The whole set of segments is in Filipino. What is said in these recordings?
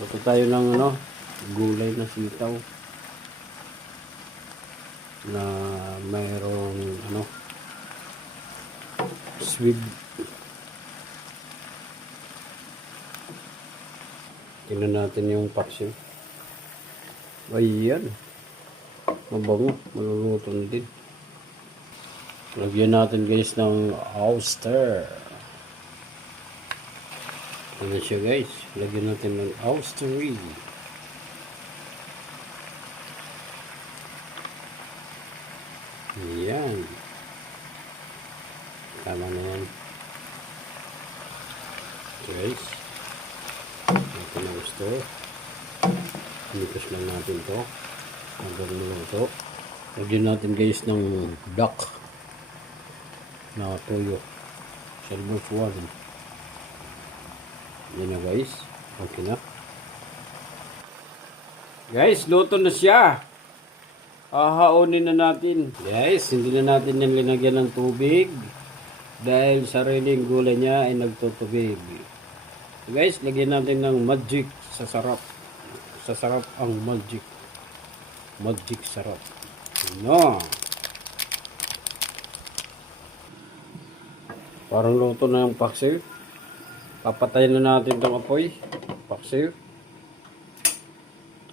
Luto tayo ng gulay na sitaw na mayroong sweet. Tingnan natin yung paksiw. Ayan. Mabango. Maluluto din. Lagyan natin guys ng oyster. Ano siya guys? Lagyan natin ng oyster. Ayan. Tama na yan. Guys. Ito na gusto. Mikas lang natin to. Hanggang luto. Lagyan natin guys ng duck na toyo. Silver swan. Yan na guys. Okay na. Guys, luto na siya. Hahaunin na natin. Guys, hindi na natin yan linagyan ng tubig. Dahil sariling gulay niya ay nagtutubig. Guys, lagyan natin ng magic sa sarap. Sa sarap ang magic. Magic sarap. No. Parang luto na yung paksiw. Papatayin na natin itong apoy. Paksiw.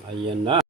Ayan na.